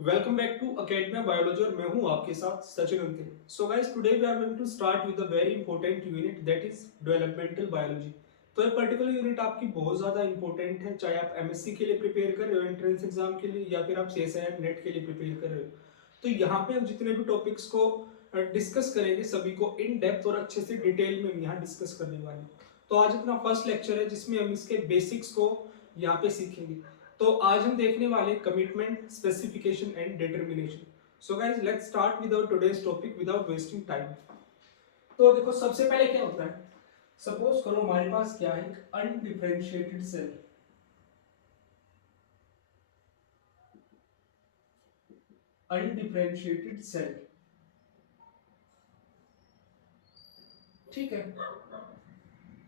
Welcome back to academy biology और मैं हूं आपके साथ Sachin Ankil. So guys today we are going to start with a very important unit that is developmental biology. तो ये particular unit आपकी बहुत ज़्यादा इंपॉर्टेंट है, चाहे आप एमएससी के लिए प्रिपेयर कर रहे हो एंट्रेंस एग्जाम के लिए या फिर आप सीएसआईआर नेट के लिए प्रिपेयर कर रहे हो। तो यहाँ पे हम जितने भी टॉपिक्स को डिस्कस करेंगे सभी को इन डेप्थ और अच्छे से डिटेल में हम यहाँ डिस्कस करने वाले हैं। तो आज अपना फर्स्ट लेक्चर है जिसमें हम इसके बेसिक्स को यहाँ पे सीखेंगे। तो आज हम देखने वाले commitment, specification and determination. So guys let's start with our today's topic without wasting time. तो देखो सबसे पहले क्या होता है, सपोज करो हमारे पास क्या है, एक अनडिफरेंशिएटेड सेल। अनडिफरेंशिएटेड सेल, ठीक है।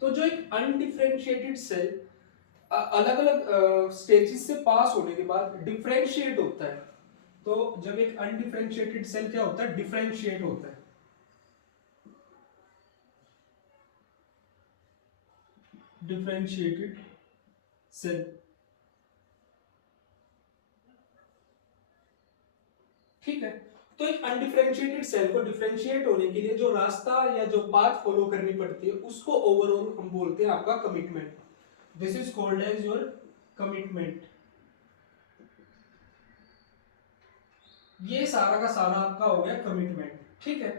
तो जो एक अनडिफरेंशिएटेड सेल अलग अलग स्टेजेस से पास होने के बाद डिफरेंशिएट होता है। तो जब एक अनडिफरेंशिएटेड सेल क्या होता है, डिफरेंशिएट होता है। डिफरेंशिएटेड सेल, ठीक है। तो एक अनडिफरेंशिएटेड सेल को डिफरेंशिएट होने के लिए जो रास्ता या जो पाथ फॉलो करनी पड़ती है उसको ओवरऑल हम बोलते हैं आपका commitment. This is called as your commitment. ये सारा का सारा आपका हो गया कमिटमेंट, ठीक है।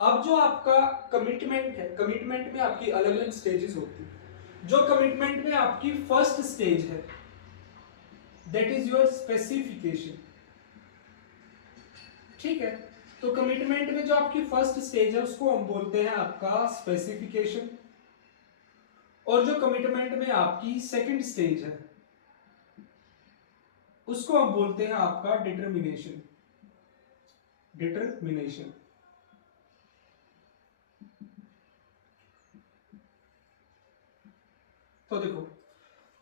अब जो आपका कमिटमेंट है, कमिटमेंट में आपकी अलग अलग स्टेजेस होती है। जो कमिटमेंट में आपकी फर्स्ट स्टेज है दैट इज योर स्पेसिफिकेशन, ठीक है। तो कमिटमेंट में जो आपकी फर्स्ट स्टेज है उसको हम बोलते हैं आपका स्पेसिफिकेशन, और जो कमिटमेंट में आपकी सेकंड स्टेज है उसको हम बोलते हैं आपका डिटर्मिनेशन। डिटर्मिनेशन, तो देखो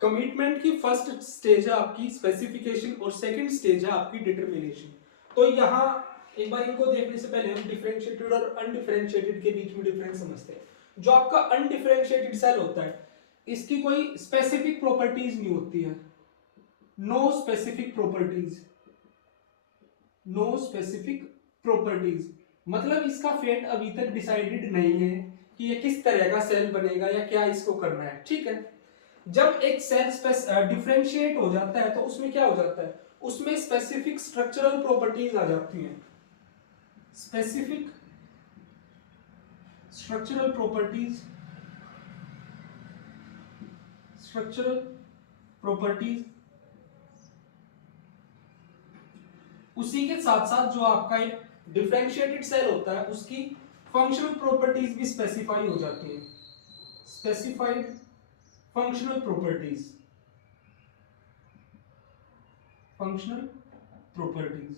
कमिटमेंट की फर्स्ट स्टेज है आपकी स्पेसिफिकेशन और सेकंड स्टेज है आपकी डिटर्मिनेशन। तो यहां एक बार इनको देखने से पहले हम डिफरेंशिएटेड और अनडिफरेंशिएटेड के बीच में डिफरेंस समझते हैं। जो आपका अनडिफरेंशिएटेड सेल होता है इसकी कोई स्पेसिफिक प्रॉपर्टीज नहीं होती है। No specific properties, no specific properties, मतलब इसका फेट अभी तक डिसाइडेड नहीं है कि ये किस तरह का सेल बनेगा या क्या इसको करना है, ठीक है। जब एक सेल डिफरेंशिएट हो जाता है तो उसमें क्या हो जाता है, उसमें स्पेसिफिक स्ट्रक्चरल प्रॉपर्टीज आ जाती हैं। Specific structural properties, structural properties, उसी के साथ साथ जो आपका एक डिफरेंशिएटेड सेल होता है उसकी फंक्शनल प्रॉपर्टीज भी स्पेसिफाई हो जाती हैं। Specified functional properties, functional properties,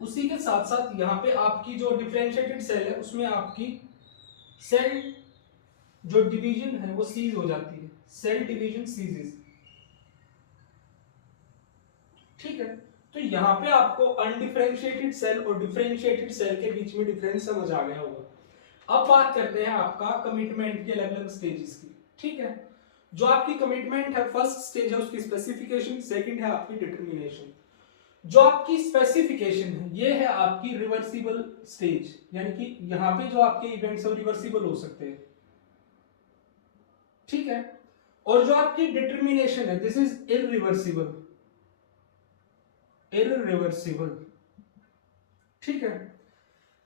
उसी के साथ साथ यहां पे आपकी जो डिफरेंशिएटेड सेल है उसमें आपकी सेल जो डिवीजन है वो सीज हो जाती है। सेल डिवीजन सीजेस, ठीक है। तो यहां पे आपको अनडिफरेंशिएटेड सेल और डिफरेंशिएटेड सेल के बीच में डिफरेंस समझ आ गया होगा। अब बात करते हैं आपका कमिटमेंट के अलग अलग स्टेजेस की, ठीक है। जो आपकी कमिटमेंट है फर्स्ट स्टेज है उसकी स्पेसिफिकेशन, सेकंड है आपकी डिटर्मिनेशन। जो आपकी स्पेसिफिकेशन है ये है आपकी रिवर्सिबल स्टेज, यानी कि यहां पे जो आपके इवेंट्स है रिवर्सिबल हो सकते हैं, ठीक है। और जो आपकी डिटर्मिनेशन है दिस इज इरिवर्सिबल, इरिवर्सिबल, ठीक है।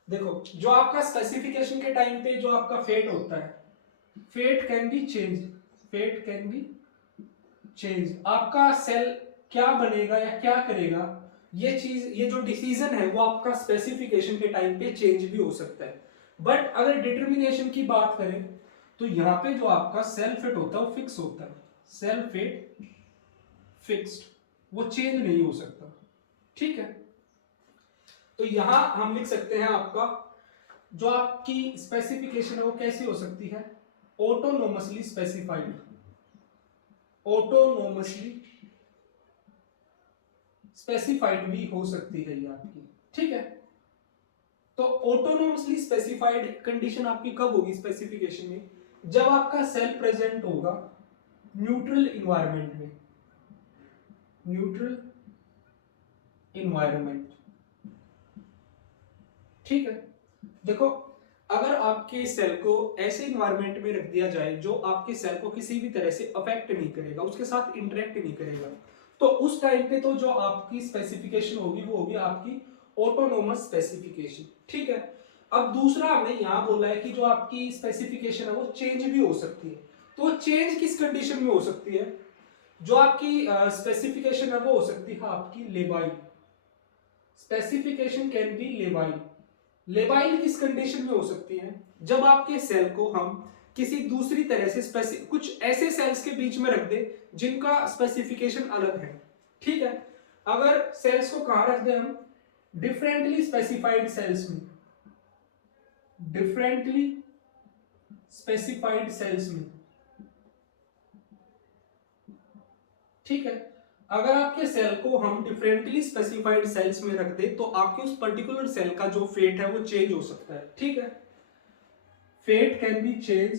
देखो जो आपका स्पेसिफिकेशन के टाइम पे जो आपका फेट होता है, fate can be change, fate can be change. आपका सेल क्या बनेगा या क्या करेगा ये चीज, ये जो डिसीजन है वो आपका स्पेसिफिकेशन के टाइम पे चेंज भी हो सकता है। बट अगर डिटर्मिनेशन की बात करें तो यहां पे जो आपका सेल फिट होता है वो फिक्स होता है। सेल फिट फिक्स्ड, वो चेंज नहीं हो सकता, ठीक है। तो यहां हम लिख सकते हैं आपका जो आपकी स्पेसिफिकेशन है वो कैसी हो सकती है, ऑटोनोमसली स्पेसिफाइड, ऑटोनोमसली स्पेसिफाइड भी हो सकती है ये आपकी, ठीक है। तो ऑटोनोमसली स्पेसिफाइड कंडीशन आपकी कब होगी स्पेसिफिकेशन में, जब आपका सेल प्रेजेंट होगा न्यूट्रल इन्वायरमेंट में, न्यूट्रल इन्वायरमेंट। ठीक है, देखो अगर आपके सेल को ऐसे इन्वायरमेंट में रख दिया जाए जो आपके सेल को किसी भी तरह से अफेक्ट नहीं करेगा, उसके साथ इंटरेक्ट नहीं करेगा, तो उस टाइम पे तो जो आपकी स्पेसिफिकेशन होगी वो होगी आपकी ऑटोनोमस स्पेसिफिकेशन। ठीक है, अब दूसरा हमने यहाँ बोला है कि जो आपकी स्पेसिफिकेशन है वो चेंज भी हो सकती है। तो चेंज किस कंडीशन में हो सकती है? जो आपकी स्पेसिफिकेशन है वो हो सकती है आपकी labile. Specification can be labile. Labile किस कंडीशन में हो सकती है? जब आपके सेल को हम किसी दूसरी तरह से कुछ ऐसे सेल्स के बीच में रख दे जिनका स्पेसिफिकेशन अलग है। ठीक है, अगर सेल्स को कहां रख दे हम? डिफरेंटली स्पेसिफाइड सेल्स में, डिफरेंटली स्पेसिफाइड सेल्स में। ठीक है, अगर आपके सेल को हम डिफरेंटली स्पेसिफाइड सेल्स में रख दे तो आपके उस पर्टिकुलर सेल का जो फेट है वो चेंज हो सकता है। ठीक है, fate can be changed,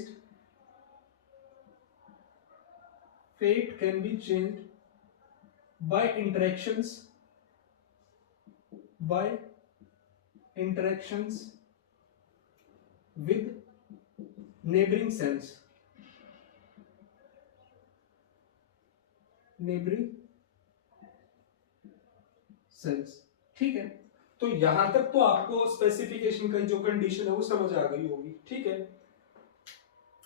fate can be changed by interactions with neighboring cells, neighboring cells। ठीक है, तो यहां तक तो आपको स्पेसिफिकेशन की जो कंडीशन है वो समझ आ गई होगी। ठीक है,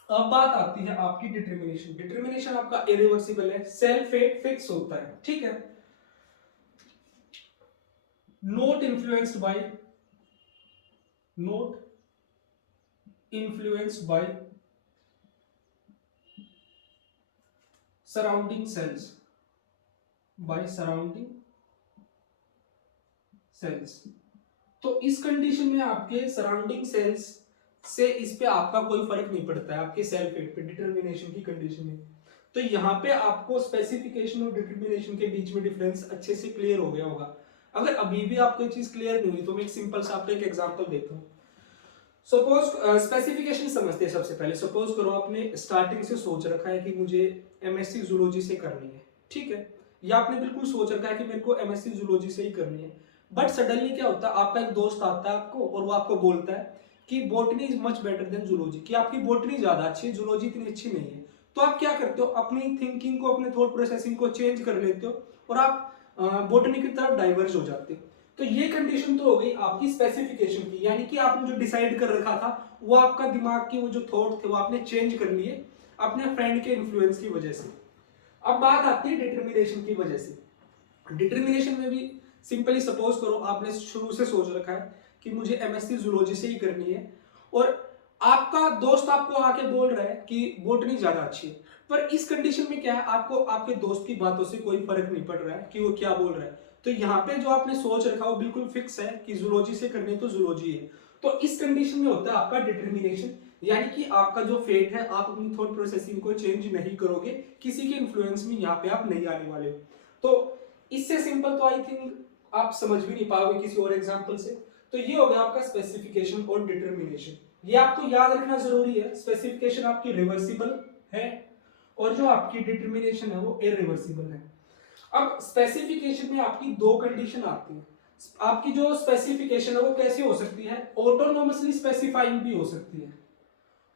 अब बात आती है आपकी डिटर्मिनेशन। डिटर्मिनेशन आपका इरिवर्सिबल है, सेल फेट फिक्स होता है। ठीक है, not influenced by, not influenced by surrounding sales, by surrounding sales. तो इस कंडीशन में आपके सराउंडिंग सेल्स से इस पे आपका कोई फर्क नहीं पड़ता है आपके सेल फेट पे, डिटर्मिनेशन की कंडीशन में। तो यहाँ पे आपको स्पेसिफिकेशन और डिटर्मिनेशन के बीच में डिफरेंस अच्छे से क्लियर हो गया होगा। अगर अभी भी आपको ये चीज क्लियर नहीं हुई तो मैं एक सिंपल सा आपको एक एग्जांपल देता हूँ। सपोज स्पेसिफिकेशन समझते हैं सबसे पहले। सपोज करो आपने स्टार्टिंग से सोच रखा है कि मुझे एमएससी जूलॉजी से करनी है। ठीक है, या आपने बिल्कुल सोच रखा है कि मेरे को एमएससी जूलॉजी से ही करनी है, बट सडनली क्या होता है, आपका एक दोस्त आता है आपको और वो आपको बोलता है कि botany is much better than zoology, कि आपकी बॉटनी ज्यादा अच्छी है, जूलॉजी इतनी अच्छी नहीं है। तो आप क्या करते हो, अपनी थिंकिंग को, अपने थॉट प्रोसेसिंग को चेंज कर लेते हो और आप बॉटनी की तरफ डाइवर्ज हो जाते हो। तो ये कंडीशन तो हो गई आपकी स्पेसिफिकेशन की, यानी कि आपने जो डिसाइड कर रखा था वो आपका दिमाग के वो जो थॉट थे वो आपने चेंज कर लिए अपने फ्रेंड के इन्फ्लुएंस की वजह से। अब बात आती है डिटर्मिनेशन की वजह से। डिटर्मिनेशन में भी सिंपली सपोज करो आपने शुरू से सोच रखा है कि मुझे एमएससी जूलॉजी से ही करनी है और आपका दोस्त आपको आके बोल रहा है कि बॉटनी ज्यादा अच्छी है, पर इस कंडीशन में क्या है, आपको आपके दोस्त की बातों से कोई फर्क नहीं पड़ रहा है कि वो क्या बोल रहा है। तो यहाँ पे जो आपने सोच रखा वो बिल्कुल फिक्स है कि जूलॉजी से करनी तो जूलॉजी है। तो इस कंडीशन में होता है आपका डिटर्मिनेशन, यानी कि आपका जो फेट है आप अपनी थॉट प्रोसेसिंग को चेंज नहीं करोगे, किसी के इन्फ्लुएंस में यहाँ पे आप नहीं आने वाले हो। तो इससे सिंपल तो आई थिंक आप समझ भी नहीं पाओगे किसी और एग्जांपल से। तो ये हो गया आपका स्पेसिफिकेशन और डिटर्मिनेशन। ये आपको याद रखना जरूरी है, स्पेसिफिकेशन आपकी रिवर्सिबल है और जो आपकी डिटर्मिनेशन है वो इरिवर्सिबल है। अब स्पेसिफिकेशन में आपकी दो कंडीशन आती है। आपकी जो स्पेसिफिकेशन है वो कैसे हो सकती है, ऑटोनोमसली स्पेसिफाइंग भी हो सकती है।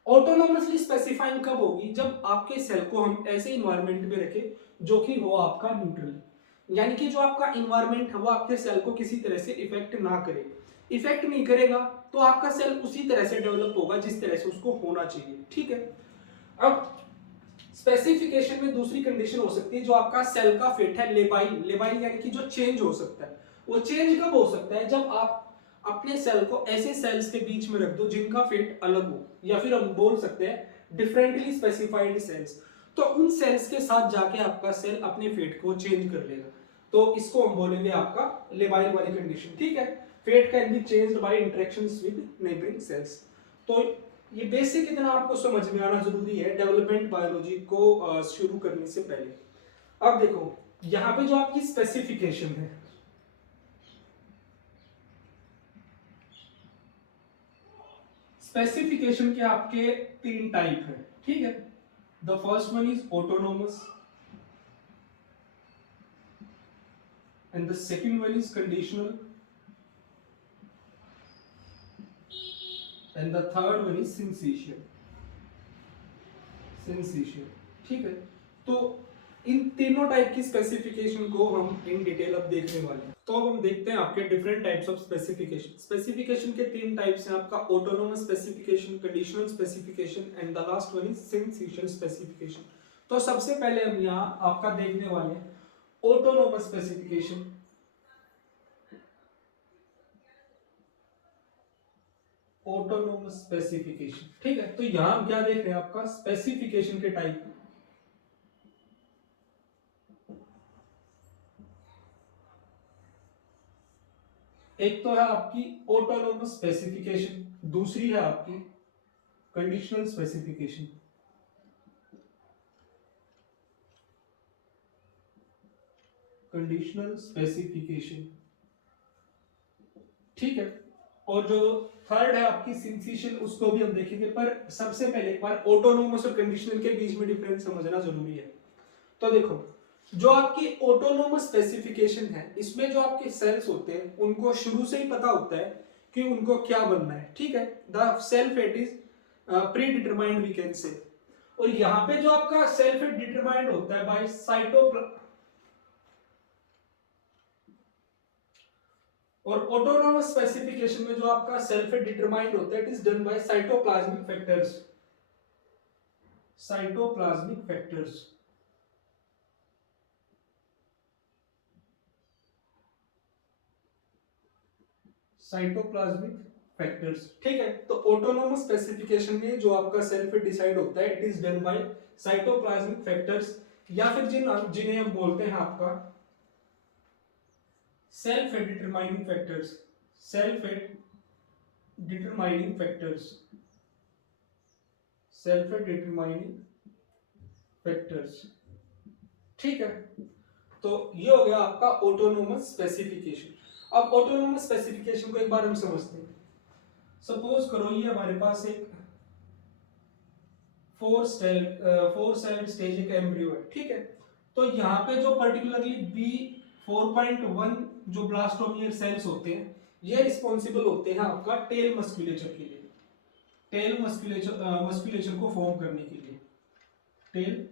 ऑटोनोमसली स्पेसिफाइंग कब होगी, जब आपके सेल को हम ऐसे इन्वायरमेंट में रखें जो कि हो आपका न्यूट्रल, यानी कि जो आपका इन्वायरमेंट है वो आपके सेल को किसी तरह से इफेक्ट ना करे। इफेक्ट नहीं करेगा तो आपका सेल उसी तरह से डेवलप होगा जिस तरह से उसको होना चाहिए। ठीक है, अब स्पेसिफिकेशन में दूसरी कंडीशन हो सकती है, जो आपका सेल का फेट है लेबाइल। लेबाइल यानी कि जो चेंज हो सकता है, वो चेंज कब हो सकता है, जब आप अपने सेल को ऐसे सेल्स के बीच में रख दो जिनका फेट अलग हो, या फिर हम बोल सकते हैं डिफरेंटली स्पेसिफाइड सेल्स। तो उन सेल्स के साथ जाके आपका सेल अपने फेट को चेंज कर लेगा। तो इसको हम बोलेंगे आपका लेबाइल वाली कंडीशन। ठीक है, fate can be changed by interactions with neighbouring cells. तो ये बेसिक इतना आपको समझ में आना जरूरी है डेवलपमेंट बायोलॉजी को शुरू करने से पहले। अब देखो यहाँ पे जो आपकी स्पेसिफिकेशन है, स्पेसिफिकेशन के आपके तीन टाइप है। ठीक है, the first one is autonomous, and the second one is conditional, and the third one is syncytial. ठीक है, तो इन तीनों टाइप की स्पेसिफिकेशन को हम इन डिटेल अब देखने वाले हैं। तो अब हम देखते हैं आपके different types of specification. Specification के तीन टाइप्स हैं आपका, autonomous specification, conditional specification and the last one is synthetic specification. तो सबसे पहले हम यहाँ आपका देखने वाले हैं ऑटोनोमस स्पेसिफिकेशन। ऑटोनोमस स्पेसिफिकेशन, ठीक है, तो यहां हम क्या देख रहे हैं आपका स्पेसिफिकेशन के टाइप। एक तो है आपकी ऑटोनोमस स्पेसिफिकेशन, दूसरी है आपकी कंडीशनल स्पेसिफिकेशन। कंडीशनल स्पेसिफिकेशन, ठीक है, और जो थर्ड है आपकी सिंथेटिक, उसको भी हम देखेंगे, पर सबसे पहले एक बार ऑटोनोमस और कंडीशनल के बीच में डिफरेंस समझना जरूरी है। तो देखो, जो आपकी ऑटोनोमस स्पेसिफिकेशन है, इसमें जो आपके सेल्स होते हैं उनको शुरू से ही पता होता है कि उनको क्या बनना है, ठीक है, the cell fate is predetermined we can say. और यहाँ पे जो आपका सेल फेट डिटरमाइंड होता है बाय और ऑटोनोमस स्पेसिफिकेशन में जो आपका सेल फेट डिटरमाइंड होता है, it is done by cytoplasmic factors. Cytoplasmic factors, cytoplasmic factors, ठीक है। तो ऑटोनोमस स्पेसिफिकेशन में जो आपका सेल फेट डिसाइड होता है, it is done by cytoplasmic factors, या फिर जिन्हें हम बोलते हैं आपका cell fate determining factors. Cell fate determining factors, cell fate determining factors, ठीक है। तो ये हो गया आपका ऑटोनोमस स्पेसिफिकेशन। अब ऑटोनोमस स्पेसिफिकेशन को एक बार हम समझते हैं। सपोज करो ये हमारे पास एक फोर सेल स्टेज एक एम्ब्रियो है, ठीक है। तो यहाँ पे जो पर्टिकुलरली B4.1 जो ब्लास्टोमियर सेल्स होते हैं, ये रिस्पॉन्सिबल होते हैं आपका टेल मस्कुलेचर के लिए, टेल मस्कुलेचर को फॉर्म करने के लिए, टेल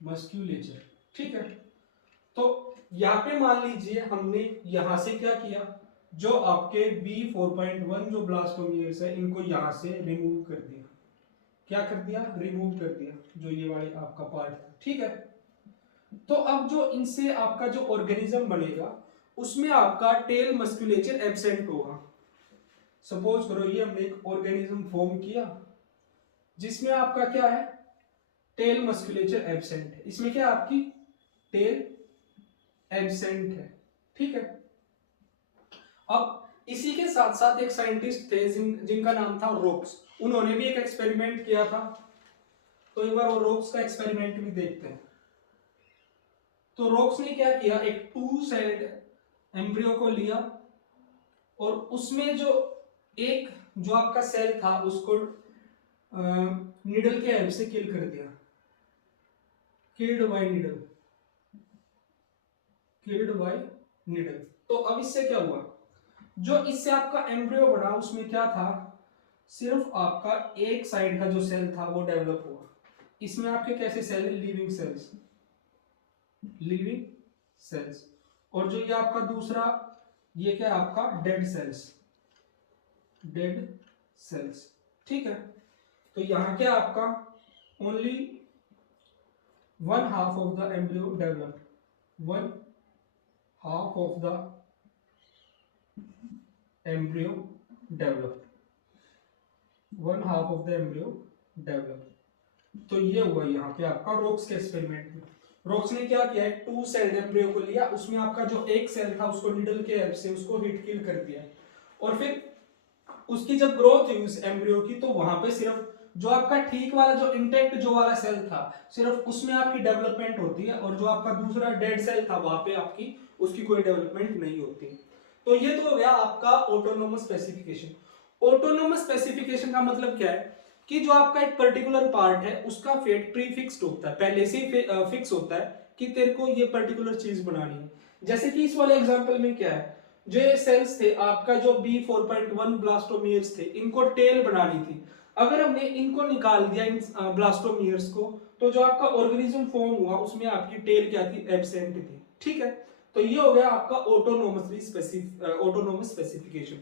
मस्कुलेचर, ठीक है। तो यहाँ पे मान लीजिए हमने यहां से क्या किया, जो आपके B4.1 जो ब्लास्टोमियर्स है, इनको यहां से रिमूव कर दिया। क्या कर दिया? रिमूव कर दिया, जो ये वाले आपका पार्ट था, ठीक है। तो अब जो इनसे आपका जो ऑर्गेनिज्म बनेगा, उसमें आपका टेल मस्कुलेचर एब्सेंट होगा। सपोज करो ये हमने एक ऑर्गेनिज्म फॉर्म किया जिसमें आपका क्या है, टेल मस्कुलेचर एब्सेंट है, इसमें क्या आपकी टेल एब्सेंट है, ठीक है। अब इसी के साथ साथ एक साइंटिस्ट थे जिनका नाम था रोक्स, उन्होंने भी एक एक्सपेरिमेंट किया था। तो एक बार वो रोक्स का एक्सपेरिमेंट भी देखते हैं। तो रोक्स ने क्या किया, एक 2 सेल्ड एम्ब्रियो को लिया और उसमें जो एक जो आपका सेल था उसको निडल के हेल्प से किल कर दिया, killed by needle, killed by needle. तो अब इससे क्या हुआ, जो इससे आपका एम्ब्रियो बना उसमें क्या था, सिर्फ आपका एक साइड का जो सेल था वो डेवलप हुआ। इसमें आपके कैसे सेल है, लिविंग सेल्स, लिविंग सेल्स। और जो ये आपका दूसरा, ये क्या आपका डेड सेल्स, डेड सेल्स, ठीक है। तो यहां क्या आपका only 1/2 of the embryo developed, 1/2 of the embryo developed, 1/2 of the embryo developed। तो ये हुआ यहाँ पे आपका रोक्स के एक्सपेरिमेंट में। रोक्स ने क्या किया, एक 2 सेल्ड एम्ब्रियो को लिया, उसमें आपका जो एक सेल था उसको निडल के हेल्प से उसको हिट किल कर दिया, और फिर उसकी जब ग्रोथ हुई उस एम्ब्रियो की, तो वहां पे सिर्फ जो आपका ठीक वाला जो इंटेक्ट जो वाला सेल था, सिर्फ उसमें आपकी डेवलपमेंट होती है, और जो आपका दूसरा डेड सेल था वहां पे आपकी उसकी कोई डेवलपमेंट नहीं होती। तो ये तो हो गया आपका ऑटोनोमस स्पेसिफिकेशन। ऑटोनोमस स्पेसिफिकेशन का मतलब क्या है कि जो आपका एक पर्टिकुलर पार्ट है उसका फेट प्रीफिक्स्ड होता है, पहले से ही फिक्स होता है कि तेरे को ये पर्टिकुलर चीज बनानी है। जैसे कि इस वाले एग्जांपल में क्या है, जो ये सेल्स थे आपका, जो B4.1 ब्लास्टोमियर्स थे, इनको टेल बनानी थी। अगर हमने इनको निकाल दिया इन ब्लास्टोमियर्स को, तो जो आपका ऑर्गेनिज्म फॉर्म हुआ उसमें आपकी टेल क्या थी, एब्सेंट थी। ठीक है, तो ये हो गया आपका ऑटोनोमस स्पेसिफिकेशन।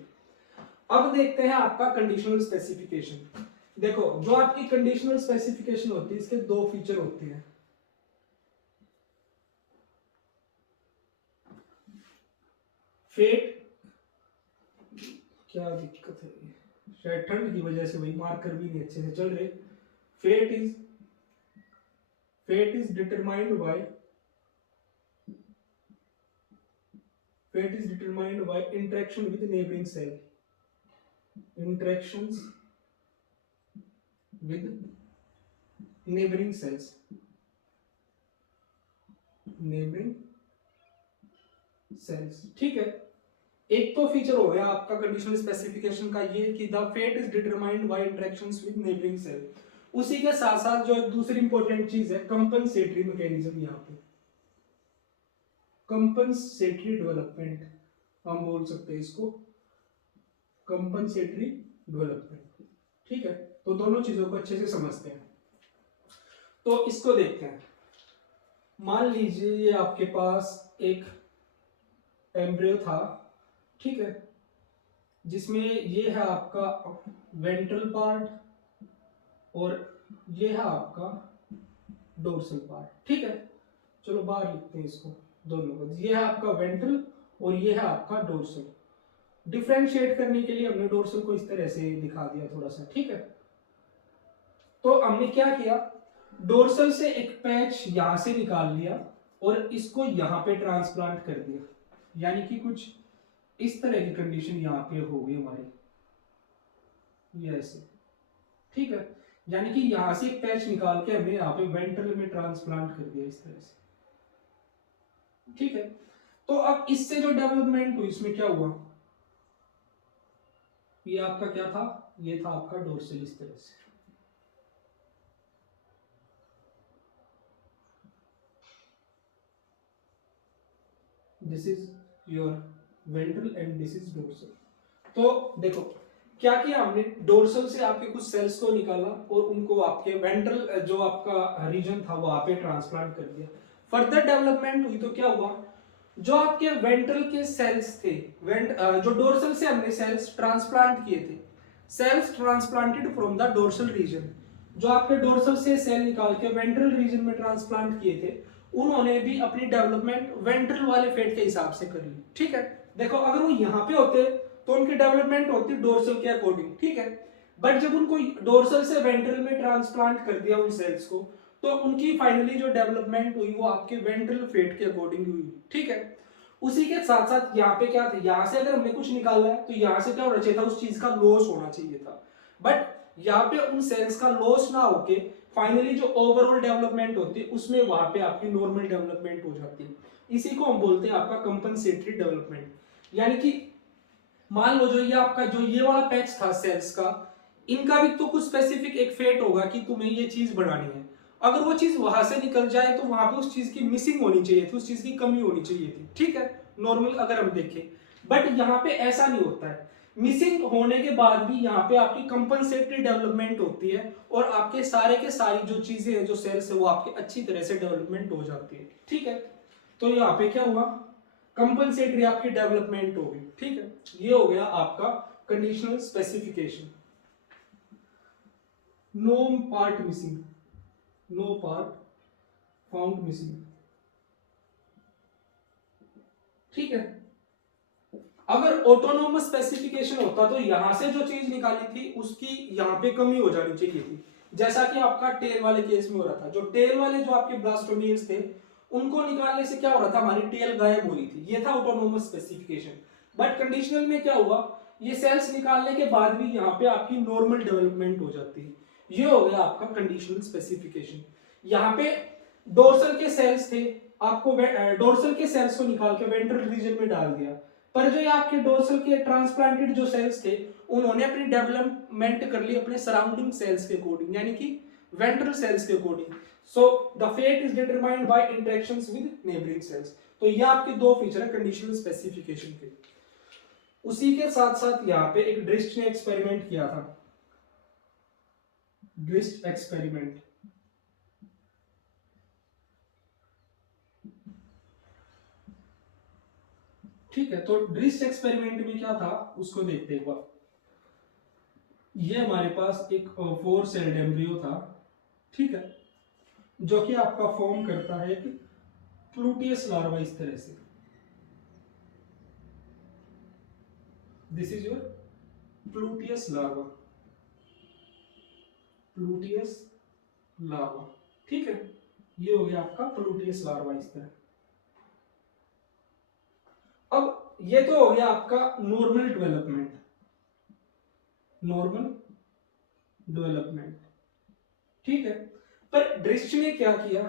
अब देखते हैं आपका कंडीशनल स्पेसिफिकेशन। देखो, जो आपकी कंडीशनल स्पेसिफिकेशन होती है, इसके दो फीचर होते हैं। फेट, क्या दिक्कत है, शायद ठंड की वजह से वही मार्कर भी नहीं अच्छे से चल रहे। Fate is determined by interaction with neighbouring cell, interactions with neighboring cells, ठीक है। एक तो फीचर हो गया आपका कंडीशनल स्पेसिफिकेशन का ये कि the fate is determined by interactions with neighbouring cell. उसी के साथ साथ जो दूसरी इंपॉर्टेंट चीज है, कंपनसेटरी मैकेनिज्म। यहाँ पे कंपनसेटरी डेवलपमेंट हम बोल सकते हैं इसको, कंपनसेटरी डेवलपमेंट। ठीक है, तो दोनों चीजों को अच्छे से समझते हैं। तो इसको देखते हैं। मान लीजिए ये आपके पास एक एम्ब्रियो था, ठीक है, जिसमें ये है आपका वेंट्रल पार्ट और ये है आपका डोर्सल पार्ट। ठीक है, चलो बाहर लिखते हैं इसको दोनों को। ये है आपका वेंट्रल और ये है आपका डोर्सल। डिफरेंशिएट करने के लिए हमने डोर्सल को इस तरह से दिखा दिया थोड़ा सा। ठीक है, तो हमने क्या किया, डोर्सल से एक पैच यहां से निकाल लिया और इसको यहां पे ट्रांसप्लांट कर दिया, यानी कि कुछ इस तरह की कंडीशन यहाँ पे हो गई हमारी, ये ऐसे। ठीक है, यानी कि यहां से एक पैच निकाल के हमने यहाँ पे वेंट्रल में ट्रांसप्लांट कर दिया इस तरह से। ठीक है, तो अब इससे जो डेवलपमेंट हुई, इसमें क्या हुआ, ये आपका क्या था, ये था आपका डोर्सल इस तरह से। This is your ventral and this is dorsal. तो देखो क्या किया हमने, डोर्सल से आपके कुछ सेल्स को निकाला और उनको आपके वेंट्रल जो आपका रीजन था वहां पे ट्रांसप्लांट कर दिया। फर्दर डेवलपमेंट हुई तो क्या हुआ, जो आपके वेंट्रल के सेल्स थे, जो डोर्सल से हमने सेल्स ट्रांसप्लांट किए थे, cells transplanted from the dorsal region, जो आपके डोर्सल से सेल निकाल के वेंट्रल रीजन में ट्रांसप्लांट किए थे, उन्होंने भी अपनी डेवलपमेंट वेंट्रल वाले फेट के हिसाब से कर ली। ठीक है, देखो अगर वो यहाँ पे होते तो उनकी डेवलपमेंट होती डोर्सल के अकॉर्डिंग। ठीक है, बट जब उनको डोर्सल से वेंट्रल में ट्रांसप्लांट कर दिया उन सेल्स को, तो उनकी फाइनली जो डेवलपमेंट हुई वो आपके वेंट्रल फेट के अकॉर्डिंग हुई। ठीक है, उसी के साथ साथ यहाँ पे क्या था, यहाँ से अगर हमने कुछ निकाला है तो यहाँ से क्या होना चाहिए था, उस चीज का लॉस होना चाहिए था, बट यहाँ पे उन सेल्स का लॉस ना होके फाइनली जो ओवरऑल डेवलपमेंट होती है उसमें वहां पे आपकी नॉर्मल डेवलपमेंट हो जाती है। इसी को हम बोलते हैं आपका कंपनसेटरी डेवलपमेंट। यानी कि मान लो जो ये आपका जो ये वाला पैच था सेल्स का, इनका भी तो कुछ स्पेसिफिक एक फेट होगा कि तुम्हें ये चीज बढ़ानी है। अगर वो चीज वहां से निकल जाए तो वहां पे उस चीज की मिसिंग होनी चाहिए थी, उस चीज की कमी होनी चाहिए थी। ठीक है, नॉर्मल अगर हम देखें, बट यहाँ पे ऐसा नहीं होता है। मिसिंग होने के बाद भी यहाँ पे आपकी कंपनसेटरी डेवलपमेंट होती है और आपके सारे के सारी जो चीजें हैं, जो सेल्स है, वो आपके अच्छी तरह से डेवलपमेंट हो जाती है। ठीक है, तो यहाँ पे क्या हुआ, कंपनसेटरी आपकी डेवलपमेंट हो गई। ठीक है, ये हो गया आपका conditional specification. No part missing, no part found missing. ठीक है, अगर ऑटोनोमस स्पेसिफिकेशन होता तो यहां से जो चीज निकाली थी उसकी यहां पे कमी हो जानी चाहिए थी, जैसा कि आपका टेल वाले केस में हो रहा था। जो टेल वाले जो आपके ब्लास्टोमियर्स थे, उनको निकालने से क्या हो रहा था, हमारी टेल गायब हो रही थी। ये था ऑटोनोमस स्पेसिफिकेशन। बट कंडीशनल में क्या हुआ, ये सेल्स निकालने के बाद भी यहाँ पे आपकी नॉर्मल डेवलपमेंट हो जाती है। ये हो गया आपका कंडीशनल स्पेसिफिकेशन। यहाँ पे डोर्सल के सेल्स थे, आपको डोर्सल के सेल्स को निकाल के वेंट्रल रीजन में डाल दिया, पर जो ये आपके डोर्सल के ट्रांसप्लांटेड जो सेल्स थे, उन्होंने अपनी डेवलपमेंट कर ली अपने सराउंडिंग सेल्स के अकॉर्डिंग, यानी कि वेंट्रल सेल्स के according. So the fate is determined by interactions with neighbouring cells. तो ये आपके दो फीचर है कंडीशनल स्पेसिफिकेशन के। उसी के साथ साथ यहाँ पे एक ड्रिस्ट ने एक्सपेरिमेंट किया था, ड्रिस्ट एक्सपेरिमेंट। ठीक है, तो ड्रिस्ट एक्सपेरिमेंट में क्या था उसको देखते एक बार। ये हमारे पास एक 4 सेल्ड एम्ब्रियो था, ठीक है, जो कि आपका फॉर्म करता है कि प्लूटियस लार्वा इस तरह से। This is your pluteus larva, pluteus larva, ठीक है, ये हो गया आपका प्लूटियस लार्वा इस तरह। अब ये तो हो गया आपका नॉर्मल डेवलपमेंट, नॉर्मल डेवलपमेंट, ठीक है। पर ड्रिस्ट ने क्या किया,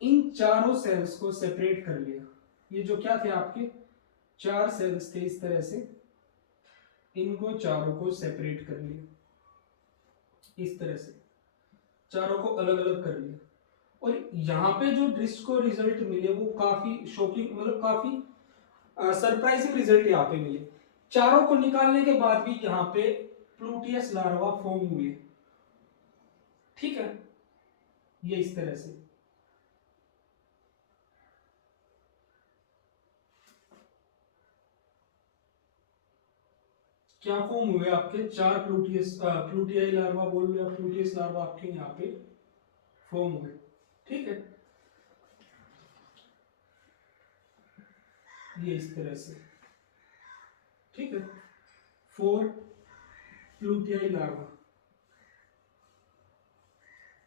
इन चारों सेल्स को सेपरेट कर लिया। ये जो क्या थे आपके 4 सेल्स थे इस तरह से, इनको चारों को सेपरेट कर लिया इस तरह से, चारों को अलग अलग कर लिया। और यहाँ पे जो ड्रिस्ट को रिजल्ट मिले वो काफी शॉकिंग, मतलब काफी सरप्राइजिंग रिजल्ट यहाँ पे मिले। चारों को निकालने के बाद भी यहाँ पे प्लूटियस लार्वा फॉर्म हुए, ठीक है, ये इस तरह से। क्या फॉर्म हुए आपके 4 प्लूटियाई लार्वा बोल रहे हैं, प्लूटियस लार्वा आपके यहाँ पे फॉर्म हुए, ठीक है, ये इस तरह से, ठीक है, 4 प्लूटियाई लार्वा।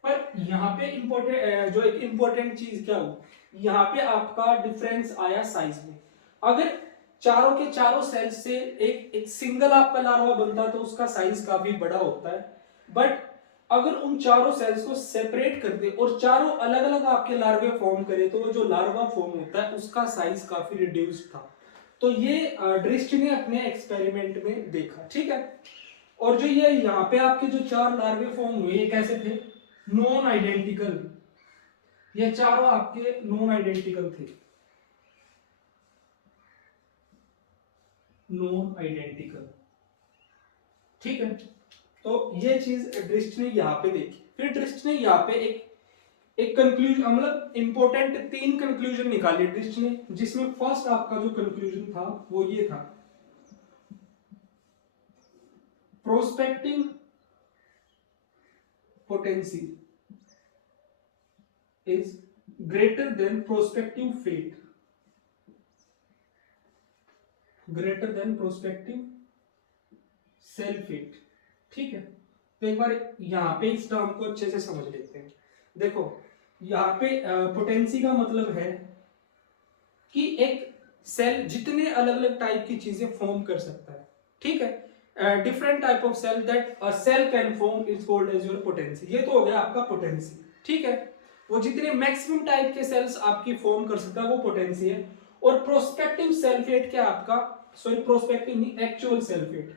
पर यहाँ पे इंपॉर्टेंट जो एक इंपॉर्टेंट चीज क्या हुई, यहाँ पे आपका डिफरेंस आया साइज में। अगर चारों के चारों सेल्स से एक सिंगल आपका लार्वा बनता तो उसका साइज काफी बड़ा होता है, बट अगर उन चारों सेल्स को सेपरेट कर दे और चारों अलग अलग आपके लार्वे फॉर्म करे तो वो जो लार्वा फॉर्म होता है उसका साइज काफी रिड्यूस्ड था। तो ये ड्रिस्ट ने अपने एक्सपेरिमेंट में देखा, ठीक है। और जो ये यहाँ पे आपके जो 4 लार्वे फॉर्म हुए ये कैसे थे, नॉन आइडेंटिकल, ये चारों आपके नॉन आइडेंटिकल थे, नॉन आइडेंटिकल, ठीक है। तो ये चीज ड्रिस्ट ने यहाँ पे देखी। फिर ड्रिस्ट ने यहाँ पे एक कंक्लूजन, मतलब इंपॉर्टेंट 3 कंक्लूजन निकाले ड्रिस्ट ने, जिसमें फर्स्ट आपका जो कंक्लूजन था वो ये था, prospective potency is greater than prospective fate, greater than prospective cell fate, ठीक है। तो एक बार यहाँ पे इस टर्म को अच्छे से समझ लेते हैं। देखो यहाँ पे पोटेंसी का मतलब है कि एक सेल जितने अलग अलग टाइप की चीजें फॉर्म कर सकता है, ठीक है, different type of cell that a cell can form is called as your potency. ये तो हो गया आपका पोटेंसी, ठीक है, वो जितने मैक्सिमम टाइप के सेल्स आपकी फॉर्म कर सकता है वो पोटेंसी है। और प्रोस्पेक्टिव सेल फेट क्या आपका, सॉरी प्रोस्पेक्टिव नहीं, एक्चुअल सेल फेट,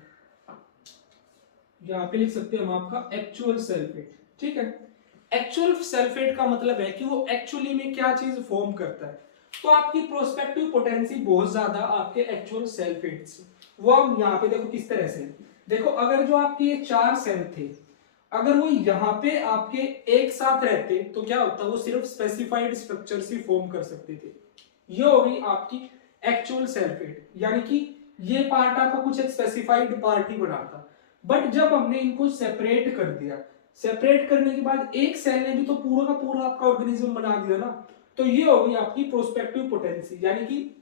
यहाँ पे लिख सकते हैं हम आपका एक्चुअल सेल फेट, ठीक है। एक्चुअल सेल फेट का मतलब है कि वो एक्चुअली में क्या चीज फॉर्म करता है। तो आपकी प्रोस्पेक्टिव पोटेंसी बहुत ज्यादा आपके एक्चुअल सेल फेट से, वो हम यहाँ पे देखो किस तरह से, देखो अगर जो आपके ये 4 सेल थे अगर वो यहाँ पे आपके एक साथ रहते तो क्या होता, वो सिर्फ स्पेसिफाइड स्ट्रक्चर से फॉर्म कर सकते थे। ये हो गई आपकी एक्चुअल सेल फेट, यानी कि ये पार्ट आपका कुछ एक स्पेसिफाइड पार्ट ही बनाता। बट जब हमने इनको सेपरेट कर दिया, सेपरेट करने के बाद एक सेल ने भी तो पूरा का पूरा आपका ऑर्गेनिज्म बना दिया ना, तो ये हो गई आपकी प्रोस्पेक्टिव पोटेंसी, यानी कि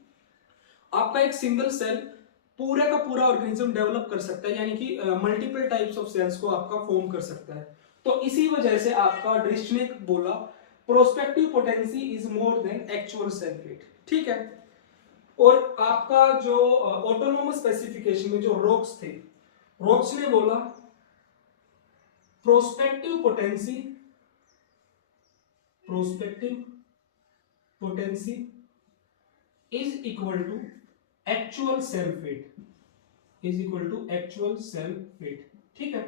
आपका एक सिंगल सेल पूरा का पूरा ऑर्गेनिज्म डेवलप कर सकता है, यानी कि मल्टीपल टाइप्स ऑफ सेल्स को आपका फॉर्म कर सकता है। तो इसी वजह से आपका ड्रिस्ट ने बोला prospective potency is more than actual cell fate, ठीक है। और आपका जो ऑटोनोमस स्पेसिफिकेशन में जो रोक्स थे, रोक्स ने बोला prospective potency, prospective potency is equal to actual cell fate, is equal to actual cell fate, ठीक है।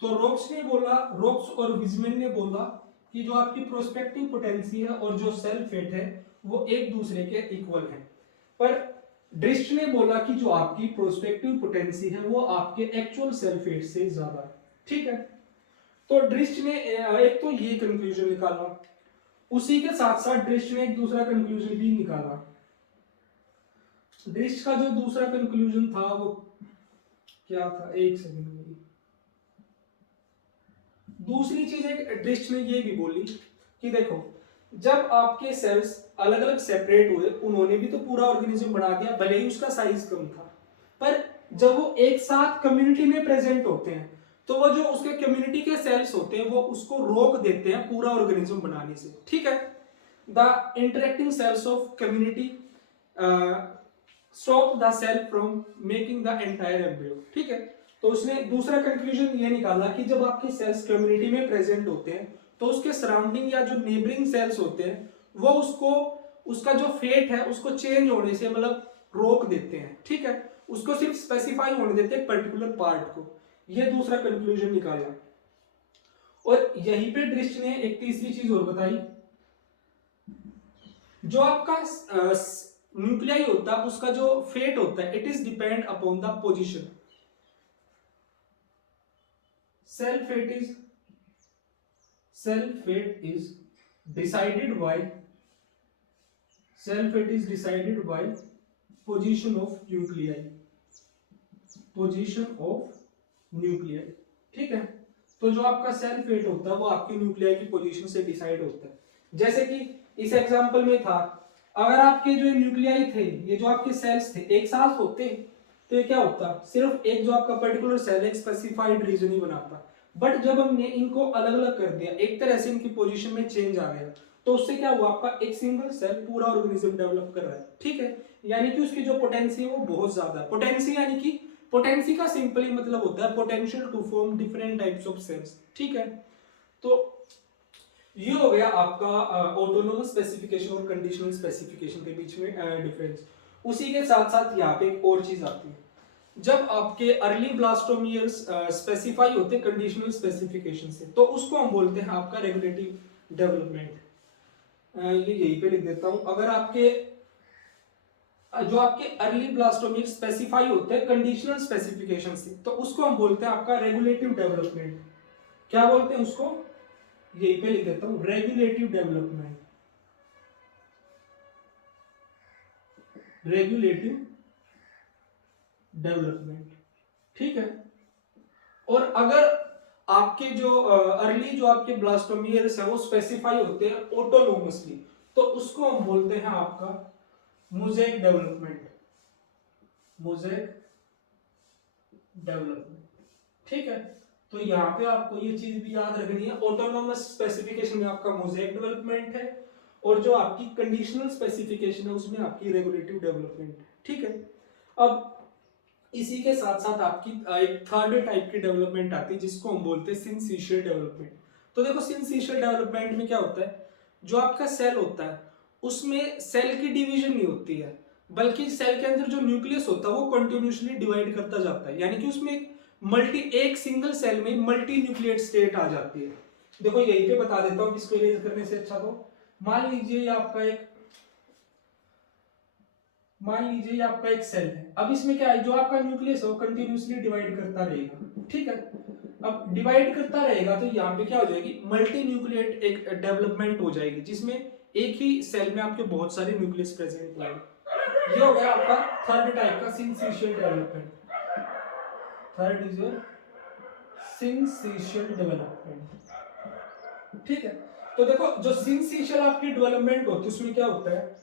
तो रोक्स ने बोला, रोक्स और विजमैन ने बोला कि जो आपकी प्रोस्पेक्टिव पोटेंसी है और जो सेल फेट है वो एक दूसरे के इक्वल है, पर ड्रिस्ट ने बोला कि जो आपकी प्रोस्पेक्टिव पोटेंसी है वो आपके एक्चुअल सेल फेट से ज्यादा है। ठीक है, तो ड्रिस्ट ने एक तो ये कंक्लूजन निकाला, उसी के साथ साथ ड्रिस्ट ने एक दूसरा कंक्लूजन भी निकाला। ड्रिस्ट का जो दूसरा कंक्लूजन था वो क्या था, एक सेकंड में। दूसरी चीज एक ड्रिस्ट ने ये भी बोली कि देखो जब आपके सेल्स अलग अलग सेपरेट हुए, उन्होंने भी तो पूरा ऑर्गेनिज्म बना दिया, भले ही उसका साइज कम था, पर जब वो एक साथ कम्युनिटी में प्रेजेंट होते हैं तो वो जो उसके कम्युनिटी के सेल्स होते हैं वो उसको रोक देते हैं पूरा ऑर्गेनिज्म बनाने से। ठीक है, the interacting cells of community stop the cell from making the entire embryo. ठीक है, तो उसने दूसरा कंक्लूजन ये निकाला कि जब आपके सेल्स कम्युनिटी में प्रेजेंट होते हैं तो उसके सराउंडिंग या जो नेबरिंग सेल्स होते हैं वो उसको उसका जो फेट है उसको चेंज होने से मतलब रोक देते हैं। ठीक है, उसको सिर्फ स्पेसिफाई होने देते हैं पर्टिकुलर पार्ट को। ये दूसरा कंक्लूजन निकाला। और यहीं पे ड्रिस्ट ने एक तीसरी चीज और बताई, जो आपका न्यूक्लियाई होता है उसका जो फेट होता है it is depend upon the position. cell fate is decided by position of nuclei, ठीक है, तो जो आपका सेल फेट होता है वो आपकी न्यूक्लियाई की पोजीशन से डिसाइड होता है। जैसे कि इस एग्जांपल में था, अगर आपके जो न्यूक्लियाई थे, ये जो आपके सेल्स थे एक साथ होते तो ये क्या होता, सिर्फ एक जो आपका पर्टिकुलर सेल एक स्पेसिफाइड रीजन ही बनाता। बट जब हमने इनको अलग अलग कर दिया, एक तरह से इनकी पोजीशन में चेंज आ गया, तो उससे क्या हुआ, आपका एक सिंगल सेल पूरा ऑर्गेनिज्म डेवलप कर रहा है। ठीक है, यानी कि उसकी जो पोटेंसी है वो बहुत ज्यादा है। पोटेंसी यानी कि पोटेंसी का सिंपली मतलब होता है potential to form different types of cells. ठीक है, तो ये हो गया आपका ऑटोनोमस स्पेसिफिकेशन और कंडीशनल स्पेसिफिकेशन के बीच में डिफरेंस। उसी के साथ साथ यहाँ पे एक और चीज आती है, जब आपके अर्ली ब्लास्टोमियर्स स्पेसिफाई होते हैं कंडीशनल स्पेसिफिकेशन से, तो उसको हम बोलते हैं आपका रेगुलेटिव डेवलपमेंट। ये यहीं पे लिख देता हूं, अगर आपके जो आपके अर्ली ब्लास्टोमियर स्पेसिफाई होते हैं कंडीशनल स्पेसिफिकेशन से, तो उसको हम बोलते हैं आपका रेगुलेटिव डेवलपमेंट। क्या बोलते हैं उसको, यहीं पे लिख देता हूं, रेगुलेटिव डेवलपमेंट। रेगुलेटिव डेवलपमेंट, ठीक है। और अगर आपके जो अर्ली जो आपके ब्लास्टोमियर्स है वो स्पेसिफाई होते हैं ऑटोनोमसली, तो उसको हम बोलते हैं आपका मोज़ेक डेवलपमेंट। मोज़ेक डेवलपमेंट, ठीक है। तो यहाँ पे आपको ये चीज भी याद रखनी है, ऑटोनोमस स्पेसिफिकेशन में आपका मोज़ेक डेवलपमेंट है और जो आपकी कंडीशनल स्पेसिफिकेशन है उसमें आपकी रेगुलेटिव डेवलपमेंट है। ठीक है, अब इसी के साथ साथ आपकी एक थर्ड टाइप की डेवलपमेंट आती है जिसको हम बोलते हैं सिंसिशियल डेवलपमेंट। तो देखो सिंसिशियल डेवलपमेंट में क्या होता है, जो आपका सेल होता है उसमें सेल की डिवीजन नहीं होती है, बल्कि सेल के अंदर जो न्यूक्लियस होता है वो कंटिन्यूअसली डिवाइड करता जाता है, यानी कि उसमें एक सिंगल सेल में मल्टी न्यूक्लिएट स्टेट आ जाती है। देखो यहीं पे बता देता हूँ इसको इरेज करने से अच्छा, तो मान लीजिए आपका एक सेल है। अब इसमें क्या है, जो आपका न्यूक्लियस है वो कंटिन्यूअसली डिवाइड करता रहेगा। ठीक है, अब डिवाइड करता रहेगा तो यहाँ पे क्या हो जाएगी, मल्टी न्यूक्लिएट एक डेवलपमेंट हो जाएगी, जिसमें एक ही सेल में आपके बहुत सारे न्यूक्लियस प्रेजेंट होंगे। ये हो गया आपका थर्ड टाइप का syncytial development. Third is your syncytial development. ठीक है, तो देखो जो सिंसिशियल आपकी डेवलपमेंट होती है उसमें क्या होता है,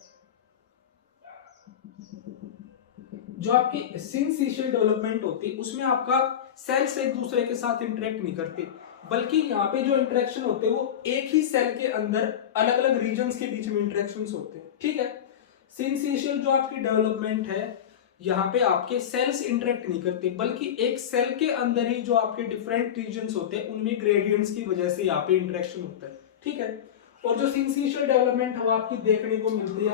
जो आपकी सिंसिशियल डेवलपमेंट होती है उसमें आपका सेल्स एक दूसरे के साथ इंटरेक्ट नहीं करते, बल्कि यहाँ पे जो इंटरेक्शन होते हैं वो एक ही सेल के अंदर अलग अलग रीजन्स के बीच में इंटरेक्शंस होते हैं। ठीक है, सिंसिशियल जो आपकी डेवलपमेंट है यहाँ पे आपके सेल्स इंटरेक्ट नहीं करते, बल्कि एक सेल के अंदर ही जो आपके डिफरेंट रीजन्स होते हैं उनमें ग्रेडियंट्स की वजह से यहाँ पे इंटरेक्शन होता है। ठीक है, और जो सिंसिशियल डेवलपमेंट है वो आपकी देखने को मिलती है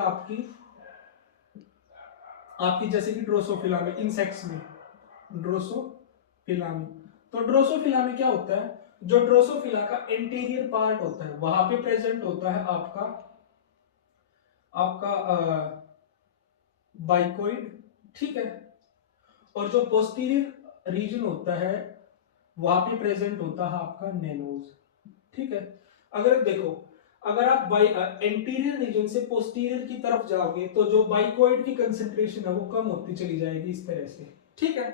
आपकी जैसे कि ड्रोसोफिला में, इंसेक्ट्स में ड्रोसोफिला में। तो ड्रोसोफिला में क्या होता है, जो ड्रोसोफिला का एंटीरियर पार्ट होता है वहां पे प्रेजेंट होता है आपका आपका बाइकोइड, ठीक है। और जो पोस्टीरियर रीजन होता है वहां पे प्रेजेंट होता है आपका नेनोज, ठीक है। अगर देखो, अगर आप बाई एंटीरियर रीजन से पोस्टीरियर की तरफ जाओगे तो जो बाइकोइड की कंसंट्रेशन है वो कम होती चली जाएगी इस तरह से, ठीक है।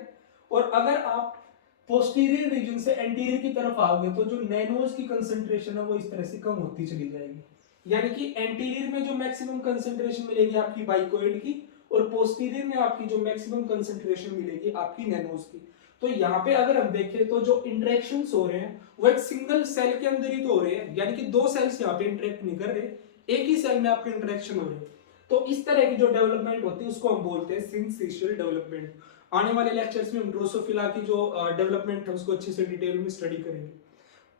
और अगर आप पोस्टीरियर रीजन से एंटीरियर की तरफ आओगे तो जो नैनोज की कंसंट्रेशन है वो इस तरह से कम होती चली जाएगी। यानी कि एंटीरियर में जो मैक्सिमम कंसंट्रेशन मिलेगी आपकी बाइकोइड की, और पोस्टीरियर में आपकी जो मैक्सिमम कंसंट्रेशन मिलेगी आपकी नैनोज की। तो यहाँ पे अगर हम देखें तो जो इंटरेक्शंस हो रहे हैं वो एक सिंगल सेल के अंदर ही तो हो रहे हैं, यानी कि दो सेल्स यहाँ पे इंटरेक्ट नहीं कर रहे, एक ही सेल में आपके इंटरेक्शन हो रहे हैं। तो इस तरह की जो डेवलपमेंट होती है उसको हम बोलते हैं सिंथेसियल डेवलपमेंट। आने वाले लेक्चर्स में हम ड्रोसोफिला की जो डेवलपमेंट है उसको अच्छे से डिटेल में स्टडी करेंगे।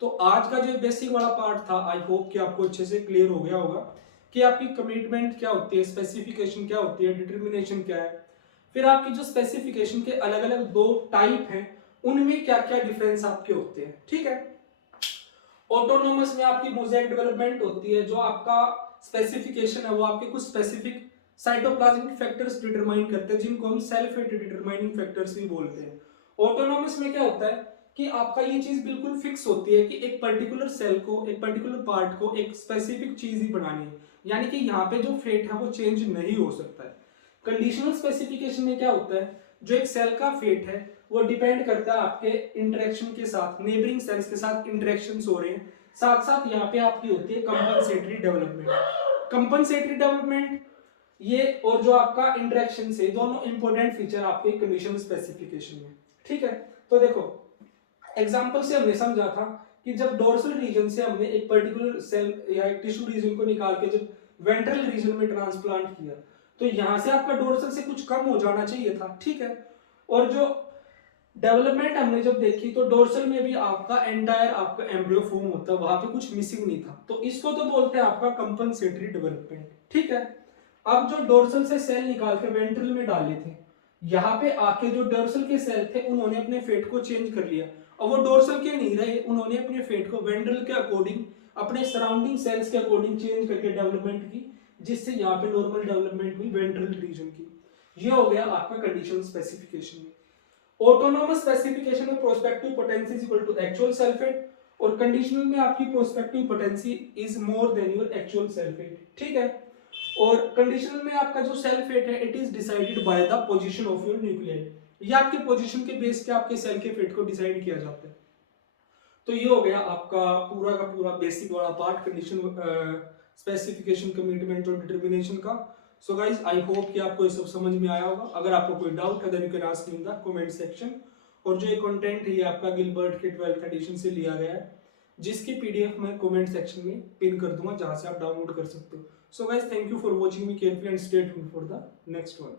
तो आज का जो बेसिक वाला पार्ट था, आई होप कि आपको अच्छे से क्लियर हो गया होगा कि आपकी कमिटमेंट क्या होती है, स्पेसिफिकेशन क्या होती है, डिटर्मिनेशन क्या है। फिर आपकी जो स्पेसिफिकेशन के अलग अलग दो टाइप हैं उनमें क्या क्या डिफरेंस आपके होते हैं, ठीक है। ऑटोनोमस में आपकी मोज़ेक डेवलपमेंट होती है, जो आपका स्पेसिफिकेशन है वो आपके कुछ स्पेसिफिक साइटोप्लाज्मिक फैक्टर्स डिटरमाइन करते हैं जिनको हम सेल्फ डिटरमाइनिंग फैक्टर्स भी बोलते हैं। ऑटोनोमस में क्या होता है कि आपका ये चीज बिल्कुल फिक्स होती है कि एक पर्टिकुलर सेल को, एक पर्टिकुलर पार्ट को एक स्पेसिफिक चीज ही बनानी है, यानी कि यहाँ पे जो फेट है वो चेंज नहीं हो सकता है। कंडीशनल स्पेसिफिकेशन में क्या होता है, जो एक सेल का फेट है वो डिपेंड करता है आपके इंटरेक्शन के साथ, नेबरिंग सेल्स के साथ इंटरेक्शंस हो रहे हैं, साथ साथ यहाँ पे आपकी होती है कंपनसेटरी डेवलपमेंट। कंपनसेटरी डेवलपमेंट ये और जो आपका इंटरेक्शन से दोनों इंपॉर्टेंट फीचर आपके कंडीशनल स्पेसिफिकेशन में, ठीक है। तो देखो एग्जांपल से हमने समझा था कि जब डोर्सल रीजन से हमने एक पर्टिकुलर सेल या एक टिश्यू रीजन को निकाल के जब वेंट्रल रीजन में ट्रांसप्लांट किया तो यहां से आपका डोर्सल से कुछ कम हो जाना चाहिए था, ठीक है। और जो डेवलपमेंट हमने जब देखी तो डोर्सल में भी आपका एंटायर आपका एम्ब्रियो फॉर्म होता है, वहां पे कुछ मिसिंग नहीं था, तो इसको तो बोलते हैं आपका कंपनसेटरी डेवलपमेंट, ठीक है। अब जो डोर्सल से सेल निकाल के वेंट्रल में डाले थे, यहाँ पे आके जो डोर्सल के सेल थे उन्होंने अपने फेट को चेंज कर लिया, और वो डोर्सल के नहीं रहे, उन्होंने अपने फेट को वेंट्रल के अकॉर्डिंग अपने सराउंडिंग सेल्स के अकॉर्डिंग चेंज करके डेवलपमेंट की, जिससे यहाँ पे नॉर्मल डेवलपमेंट हुई वेंट्रल रीजन की। ये हो गया आपका कंडीशनल स्पेसिफिकेशन में। ऑटोनोमस स्पेसिफिकेशन में prospective potency is equal to actual cell fate, और कंडीशनल में आपकी prospective potency is more than your actual cell fate, ठीक है। और कंडीशनल में आपका जो सेल फेट है it is decided by the position of your nuclei, ये आपके पोजीशन के बेस पे आपके सेल के फेट को डिसाइड किया जाता है। तो ये हो गया आपका पूरा का पूरा बेसिक वाला पार्ट कंडीशन स्पेसिफिकेशन कमिटमेंट और डिटर्मिनेशन का। सो गाइज आई होप कि आपको ये सब समझ में आया होगा। अगर आपको कोई डाउट है then you can ask me in the comment section. और जो ये कंटेंट है ये आपका गिलबर्ट के 12th एडिशन से लिया गया है, जिसकी पीडीएफ मैं कमेंट सेक्शन में पिन कर दूंगा जहां से आप डाउनलोड कर सकते हो। So guys thank you for watching me carefully and stay tuned for the next one.